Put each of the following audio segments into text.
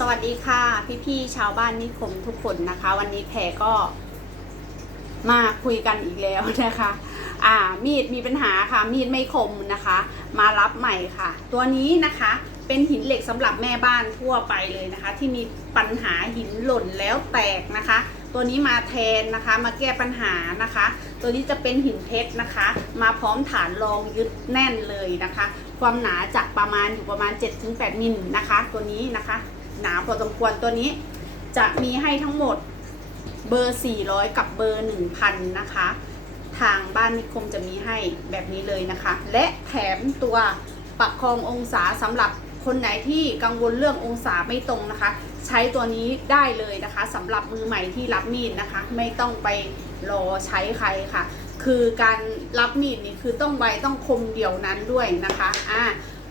สวัสดีค่ะ พี่ๆชาวบ้านนิคมทุกคนนะคะ วันนี้แพรก็มาคุยกันอีกแล้วนะคะ อ่า มีดมีปัญหาค่ะ มีดไม่คมนะคะ มารับใหม่ค่ะ ตัวนี้นะคะเป็นหินเหล็กสำหรับแม่บ้านทั่วไปเลยนะคะ ที่มีปัญหาหินหล่นแล้วแตกนะคะ ตัวนี้มาแทนนะคะมาแก้ปัญหานะคะ ตัวนี้จะเป็นหินเพชรนะคะ มาพร้อมฐานรองยึดแน่นเลยนะคะ ความหนาจะประมาณอยู่ประมาณ 7-8มิลนะคะ ตัวนี้นะคะ หนาพอสมควรตัวนี้ จะมีให้ทั้งหมดเบอร์ 400 กับเบอร์ 1,000 นะคะ ทางบ้านนิคมจะมีให้แบบนี้เลยนะคะ และแถมตัวประคององศาสำหรับคนไหนที่กังวลเรื่ององศาไม่ตรงนะคะ ใช้ตัวนี้ได้เลยนะคะสำหรับมือใหม่ที่รับมีดนะคะ ไม่ต้องไปรอใช้ใครค่ะ คือการรับมีดนี่คือต้องไวต้องคมเดี่ยวนั้นด้วยนะคะอ่า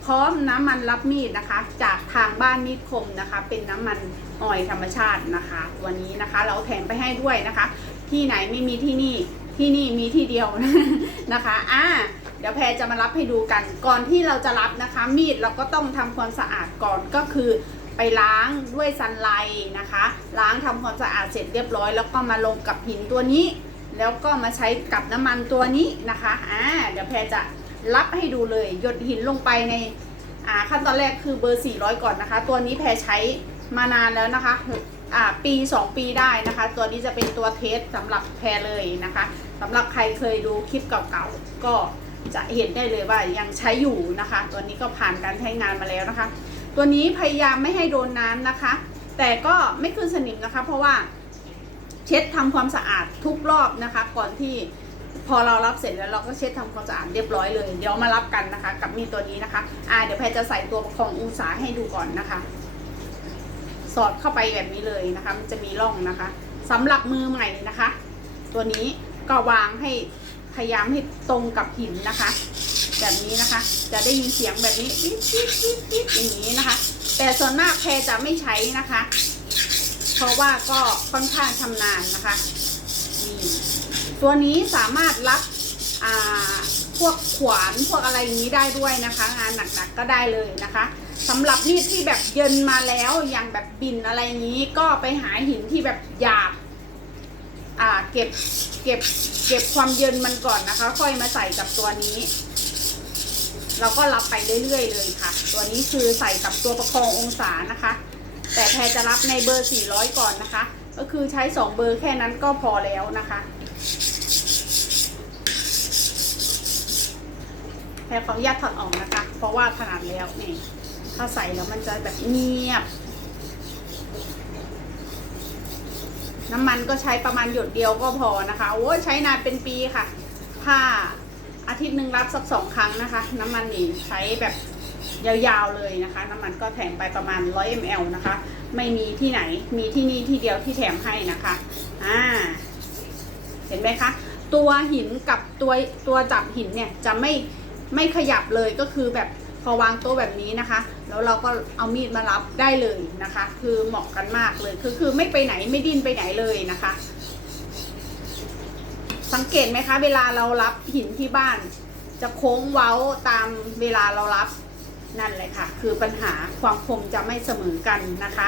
พร้อมน้ำมันรับมีดนะคะ จากทางบ้านมีดคมนะคะ เป็นน้ำมันออยธรรมชาตินะคะ ตัวนี้นะคะ เราแถมไปให้ด้วยนะคะ ที่ไหนไม่มีที่นี่ที่นี่มีที่เดียวนะคะอ่าเดี๋ยวแพรจะมารับให้ดูกัน ก่อนที่เราจะรับนะคะ มีดเราก็ต้องทำความสะอาดก่อนก็คือไปล้างด้วยซันไลท์นะคะ ล้างทำความสะอาดเสร็จเรียบร้อย แล้วก็มาลงกับหินตัวนี้ แล้วก็มาใช้กับน้ำมันตัวนี้นะคะอ่าเดี๋ยวแพรจะ รับให้ดูเลย หยดหินลงไปในอ่าขั้นตอนแรกคือเบอร์ 400 ก่อนนะคะ ตัวนี้แพรใช้มานานแล้วนะคะอ่าปี 2 ปีได้นะคะ ตัวนี้จะเป็นตัวเทสสำหรับแพรเลยนะคะสำหรับใครเคยดูคลิปเก่าๆ ก็จะเห็นได้เลยว่ายังใช้อยู่นะคะ ตัวนี้ก็ผ่านการใช้งานมาแล้วนะคะ ตัวนี้พยายามไม่ให้โดนน้ำนะคะ แต่ก็ไม่ขึ้นสนิมนะคะ เพราะว่าเช็ดทำความสะอาดทุกรอบนะคะ ก่อนที่ พอเรารับเสร็จแล้วเราก็เช็ดทำความสะอาดเรียบร้อยเลย เดี๋ยวมารับกันนะคะ กับมีตัวนี้นะคะ อ่าเดี๋ยวแพรจะใส่ตัวประคององศาให้ดูก่อนนะคะ สอดเข้าไปแบบนี้เลยนะคะ มันจะมีร่องนะคะสำหรับมือใหม่นะคะ ตัวนี้ก็วางให้พยายามให้ตรงกับหินนะคะ แบบนี้นะคะ จะได้ยินเสียงแบบนี้ปิ๊บปิ๊บปิ๊ปิ๊บอย่างนี้นะคะ แต่ส่วนมากแพรจะไม่ใช้นะคะ เพราะว่าก็ค่อนข้างชำนาญนะคะ ตัวนี้สามารถรับพวกขวานพวกอะไรอย่างนี้ได้ด้วยนะคะ งานหนักๆก็ได้เลยนะคะสำหรับมีดที่แบบเยินมาแล้วอย่างแบบบินอะไรอย่างนี้ก็ไปหาหินที่แบบหยาบอ่าเก็บเก็บเก็บความเย็นมันก่อนนะคะ ค่อยมาใส่กับตัวนี้เราก็รับไปเรื่อยๆเลยค่ะ ตัวนี้คือใส่กับตัวประคององศานะคะ แต่แพรจะรับในเบอร์ 400 ก่อนนะคะ ก็คือใช้ 2 เบอร์แค่นั้นก็พอแล้วนะคะ แพ รขออนุญาตถอดออกนะคะ เพราะว่าขนาดแล้วนี่ถ้าใส่แล้วมันจะแบบเงียบ น้ำมันก็ใช้ประมาณหยดเดียวก็พอนะคะโอ้ยใช้นานเป็นปีค่ะถ้าอาทิตย์หนึ่งรับสักสองครั้งนะคะ น้ำมันนี่ใช้แบบยาวๆเลยนะคะ น้ำมันก็แถมไปประมาณ 100 ml นะคะ ไม่มีที่ไหนมีที่นี่ที่เดียวที่แถมให้นะคะอ่าเห็นไหมคะ ตัวหินกับตัวตัวจับหินเนี่ยจะไม่ ไม่ขยับเลยก็คือแบบพอวางโต๊ะแบบนี้นะคะ แล้วเราก็เอามีดมารับได้เลยนะคะ คือเหมาะกันมากเลยคือคือไม่ไปไหนไม่ดิ้นไปไหนเลยนะคะ สังเกตไหมคะ เวลาเรารับหินที่บ้าน จะโค้งเว้าตามเวลาเรารับนั่นเลยค่ะ คือปัญหาความคมจะไม่เสมอกันนะคะ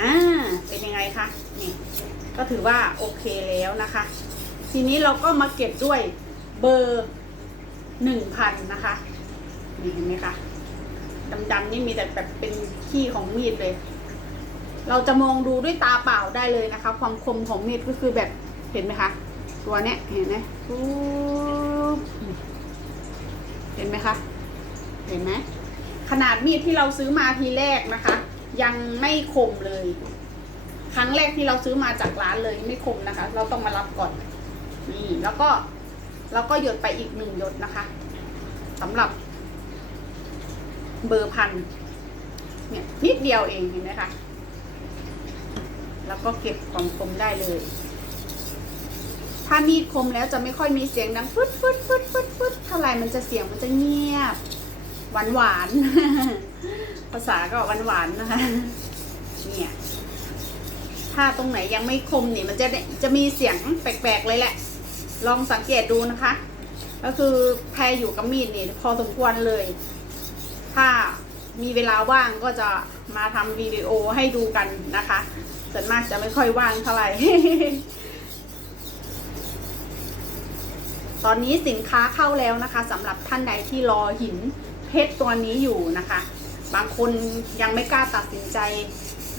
อ่าเป็นยังไงคะนี่ก็ถือว่าโอเคแล้วนะคะ ทีนี้เราก็มาเก็บด้วยเบอร์ หนึ่งพันนะคะนี่เห็นไหมคะดำๆนี่มีแต่แบบเป็นขี้ของมีดเลย เราจะมองดูด้วยตาเปล่าได้เลยนะคะ ความคมของมีดก็คือแบบเห็นไหมคะ ตัวเนี้ยเห็นไหมเห็นไหมคะ เห็นไหมขนาดมีดที่เราซื้อมาทีแรกนะคะ ยังไม่คมเลย ครั้งแรกที่เราซื้อมาจากร้านเลยไม่คมนะคะ เราต้องมารับก่อนนี่แล้วก็ แล้วก็หยดไปอีกหนึ่งหยดนะคะสำหรับเบอร์พันเนี่ยนิดเดียวเองเห็นไหมคะ แล้วก็เก็บความคมได้เลย ถ้ามีดคมแล้วจะไม่ค่อยมีเสียงดังฟึดฟึดฟึดฟึดฟึดเท่าไหร่มันจะเสียงมันจะเงียบ หวานหวานภาษาก็หวานหวานนะคะ เนี่ย ถ้าตรงไหนยังไม่คมเนี่ยมันจะจะมีเสียงแปลกๆเลยแหละ ลองสังเกตดูนะคะ ก็คือแพรอยู่กับมีดนี่พอสมควรเลย ถ้ามีเวลาว่างก็จะมาทำวิดีโอให้ดูกันนะคะส่วนมากจะไม่ค่อยว่างเท่าไหร่ ตอนนี้สินค้าเข้าแล้วนะคะสำหรับท่านใดที่รอหินเพชรตัวนี้อยู่นะคะ บางคนยังไม่กล้าตัดสินใจ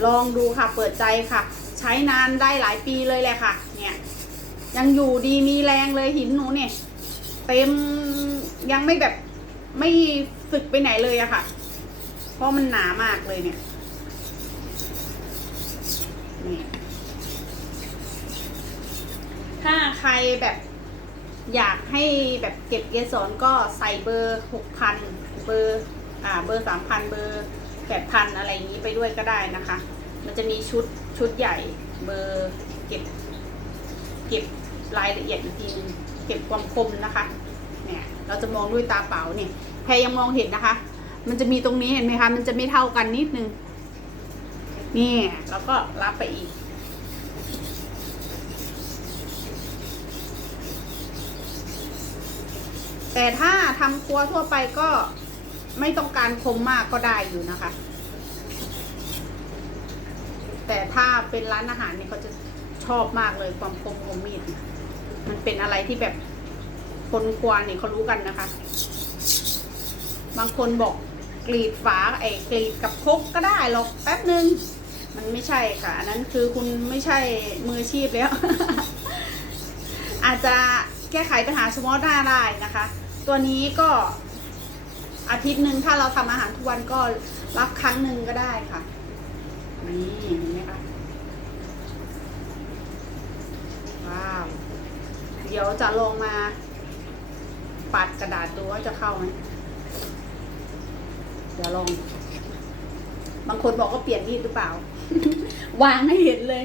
ลองดูค่ะ เปิดใจค่ะ ใช้นานได้หลายปีเลยแหละค่ะ เนี่ย ยังอยู่ดีมีแรงเลยหินหนูเนี่ย เต็มยังไม่แบบไม่สึกไปไหนเลยอะค่ะ เพราะมันหนามากเลยเนี่ยนี่ถ้าใครแบบอยากให้แบบเก็บเกสรก็ใส่เบอร์หกพันเบอร์อ่าเบอร์สามพันเบอร์แปดพันอะไรอย่างนี้ไปด้วยก็ได้นะคะ มันจะมีชุดชุดใหญ่เบอร์เก็บเก็บ รายละเอียดอีกทีนึงเก็บความคมนะคะเนี่ยเราจะมองด้วยตาเปล่าเนี่ยแพรยังมองเห็นนะคะ มันจะมีตรงนี้เห็นไหมคะ มันจะไม่เท่ากันนิดนึงนี่แล้วก็รับไปอีก แต่ถ้าทำครัวทั่วไปก็ไม่ต้องการคมมากก็ได้อยู่นะคะ แต่ถ้าเป็นร้านอาหารเนี่ยเขาจะชอบมากเลยความคมของมีดเนี่ย มันเป็นอะไรที่แบบคนครัวเนี่ยเขารู้กันนะคะ บางคนบอกกรีดฝาไอ้กรีดกับคกก็ได้หรอกแป๊บนึง มันไม่ใช่ค่ะอันนั้นคือคุณไม่ใช่มืออาชีพแล้ว อาจจะแก้ไขปัญหาเฉพาะหน้าได้นะคะ ตัวนี้ก็อาทิตย์หนึ่งถ้าเราทำอาหารทุกวันก็รับครั้งหนึ่งก็ได้ค่ะ นี่เห็นไหมคะว้าว ดี๋ยวจะลงมา ปัดกระดาษดูว่าจะเข้าไหมเดี๋ยวลอง บางคนบอกว่าเปลี่ยนมีดหรือเปล่า วางให้เห็นเลย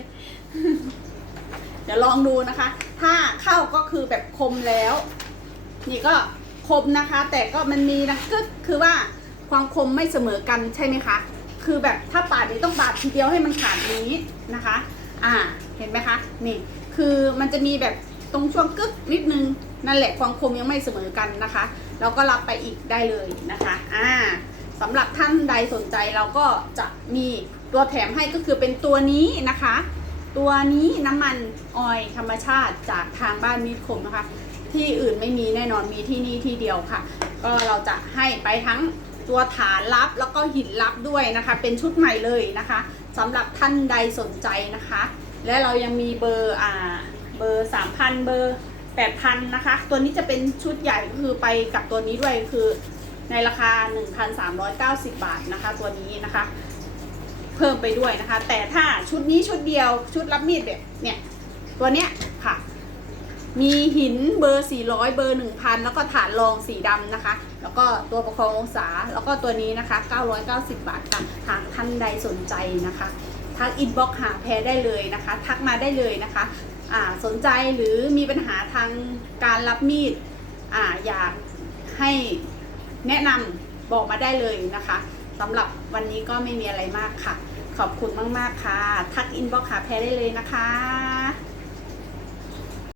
เดี๋ยวลองดูนะคะ ถ้าเข้าก็คือแบบคมแล้ว นี่ก็คมนะคะ แต่ก็มันมีนะก็คือว่าความคมไม่เสมอกันใช่ไหมคะ คือแบบถ้าปาดนี่ต้องปาดทีเดียวให้มันขาดนี้นะคะ อ่า เห็นไหมคะ นี่ คือมันจะมีแบบ ตรงช่วงกึกนิดนึงนั่นแหละความคมยังไม่เสมอกันนะคะ เราก็รับไปอีกได้เลยนะคะอ่าสำหรับท่านใดสนใจเราก็จะมีตัวแถมให้ก็คือเป็นตัวนี้นะคะ ตัวนี้น้ำมันออยล์ธรรมชาติจากทางบ้านมีดคมนะคะ ที่อื่นไม่มีแน่นอนมีที่นี่ที่เดียวค่ะ ก็เราจะให้ไปทั้งตัวฐานรับแล้วก็หินรับด้วยนะคะ เป็นชุดใหม่เลยนะคะสำหรับท่านใดสนใจนะคะ และเรายังมีเบอร์อ่า เบอร์3,000เบอร์8,000นนะคะ ตัวนี้จะเป็นชุดใหญ่ก็คือไปกับตัวนี้ด้วยคือในราคา 1,390 บาทนะคะ ตัวนี้นะคะ เพิ่มไปด้วยนะคะ แต่ถ้าชุดนี้ชุดเดียวชุดรับมีดแบบเนี่ย ตัวเนี้ยค่ะ มีหินเบอร์ 400 เบอร์ 1,000 แล้วก็ฐานรองสีดำนะคะ แล้วก็ตัวประคององศาแล้วก็ตัวนี้นะคะ 990 บาทค่ะหากท่านใดสนใจนะคะทักอินบ็อกหาแพรได้เลยนะคะ ทักมาได้เลยนะคะ สนใจหรือมีปัญหาทางการรับมีดออยากให้แนะนำบอกมาได้เลยนะคะสำหรับวันนี้ก็ไม่มีอะไรมากค่ะ ขอบคุณมาก ๆ ค่ะ ทักอินบ็อกหาแพรได้เลยนะคะ